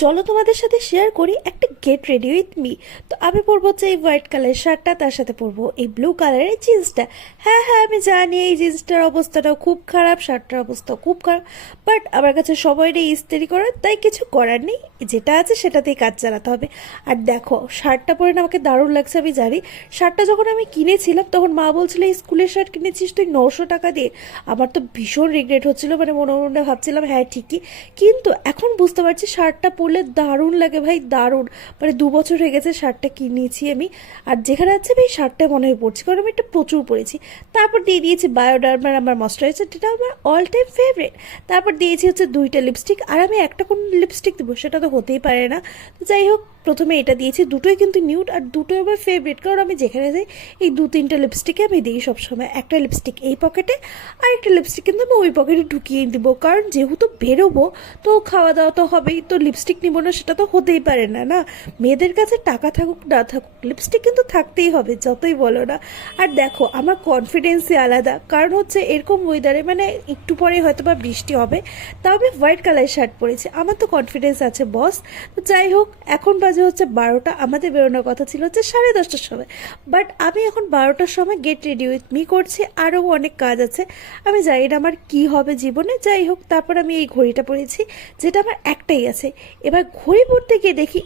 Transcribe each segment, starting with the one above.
চলো তোমাদের সাথে শেয়ার করি একটা গেট রেডি উইথ মি। তো আমি পরবো হচ্ছে এই হোয়াইট কালারের শার্টটা, তার সাথে পরবো এই ব্লু কালারের জিন্সটা। হ্যাঁ হ্যাঁ, আমি জানি এই জিন্সটার অবস্থাটাও খুব খারাপ, শার্টটার অবস্থাও খুব খারাপ, বাট আমার কাছে সময়টাই ইস্ত্রি করার, তাই কিছু করার নেই, যেটা আছে সেটাতেই কাজ চালাতে হবে। আর দেখো শার্টটা পরে না আমাকে দারুণ লাগছে। আমি জানি শার্টটা যখন আমি কিনেছিলাম তখন মা বলছিল এই স্কুলের শার্ট কিনেছিস তুই 900 টাকা দিয়ে। আমার তো ভীষণ রিগ্রেট হচ্ছিল, মানে মনে মনে ভাবছিলাম হ্যাঁ ঠিকই, কিন্তু এখন বুঝতে পারছি শার্টটা পরলে দারুণ লাগে ভাই, দারুণ। মানে 2 বছর হয়ে গেছে শার্টটা কিনেছি আমি, আর যেখানে আছে ভাই শার্টটা মনে হয়ে পড়ছে, কারণ আমি এটা প্রচুর পরেছি। তারপর দিয়ে দিয়েছি বায়োডার্মার আমার ময়শ্চারাইজার, যেটা আমার অল টাইম ফেভারিট। তারপর দিয়েছি হচ্ছে 2টা লিপস্টিক, আর আমি একটা কোন লিপস্টিক দেবো সেটা তো হতেই পারে না। তো যাই হোক, প্রথমে এটা দিয়েছি, দুটোই কিন্তু নিউড, আর দুটোই আমার ফেভারিট, কারণ আমি যেখানে যাই এই 2-3টা লিপস্টিকে আমি দিই সবসময়। একটা লিপস্টিক এই পকেটে, আর একটা লিপস্টিক কিন্তু আমি ওই পকেটে ঢুকিয়ে দিব, কারণ যেহেতু বেরোবো তো খাওয়া দাওয়া তো হবেই, তো লিপস্টিক নিব না সেটা তো হতেই পারে না। না, মেয়েদের কাছে টাকা থাকুক না থাকুক লিপস্টিক কিন্তু থাকতেই হবে, যতই বলো না। আর দেখো আমার কনফিডেন্সই আলাদা, কারণ হচ্ছে এরকম ওয়েদারে, মানে একটু পরে হয়তো বা বৃষ্টি হবে, তাও আমি হোয়াইট কালারের শার্ট পরেছি, আমার তো কনফিডেন্স আছে বস। তো যাই হোক, এখন বাজে হচ্ছে 12টা, আমাদের বেরোনোর কথা ছিল হচ্ছে 10:30টার সময়, বাট আমি এখন 12টার সময় গেট রেডি উইথ মি করছি, আরও অনেক কাজ আছে, আমি জানি না আমার কী হবে জীবনে। যাই হোক, তারপর আমি এই ঘড়িটা পরেছি, যেটা আমার একটাই আছে। এবার ঘড়ি পরতে গিয়ে দেখি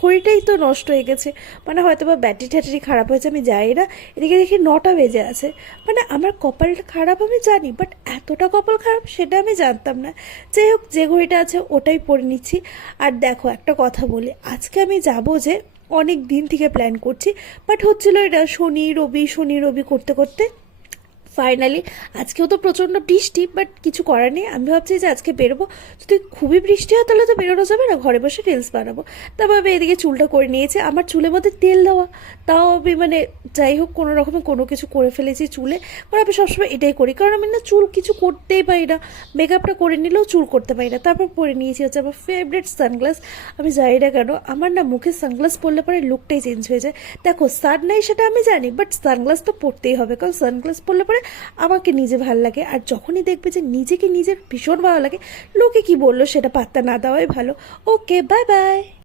ঘড়িটাই তো নষ্ট হয়ে গেছে, মানে হয়তো বা ব্যাটারি ট্যাটারি খারাপ হয়েছে, আমি জানি না। এদিকে দেখি 9টা বেজে আছে, মানে আমার কপালটা খারাপ আমি জানি, বাট এতটা কপাল খারাপ সেটা আমি জানতাম না। যাই হোক, যে ঘড়িটা আছে ওটাই পরে নিচ্ছি। আর দেখো একটা কথা বলি, আজকে আমি যাবো যে অনেক দিন থেকে প্ল্যান করছি, বাট হচ্ছিল এটা শনি রবি করতে করতে ফাইনালি আজকেও তো প্রচণ্ড বৃষ্টি, বাট কিছু করার নেই। আমি ভাবছি যে আজকে বেরোবো, যদি খুবই বৃষ্টি হয় তাহলে তো বেরোনো যাবে না, ঘরে বসে রিলস বানাবো। তারপর আমি এদিকে চুলটা করে নিয়েছি, আমার চুলের মধ্যে তেল দেওয়া, তাও আমি মানে যাই হোক কোনো রকমে কোনো কিছু করে ফেলেছি চুলে, কারণ আমি সবসময় এটাই করি, কারণ আমি না চুল কিছু করতেই পারি না, মেকআপটা করে নিলেও চুল করতে পারি না। তারপর পরে নিয়েছি হচ্ছে আমার ফেভারিট সানগ্লাস। আমি জানি না কেন আমার না মুখে সানগ্লাস পরলে পরে লুকটাই চেঞ্জ হয়ে যায়। দেখো সান নাই সেটা আমি জানি, বাট সানগ্লাস তো পরতেই হবে, কারণ সানগ্লাস পরলে পরে আমাকে নিজে ভালো লাগে। আর যখনই দেখবে যে নিজেকে নিজের ভীষণ ভালো লাগে, লোকে কি বললো সেটা পাত্তা না দেওয়াই ভালো। ওকে, বাই বাই।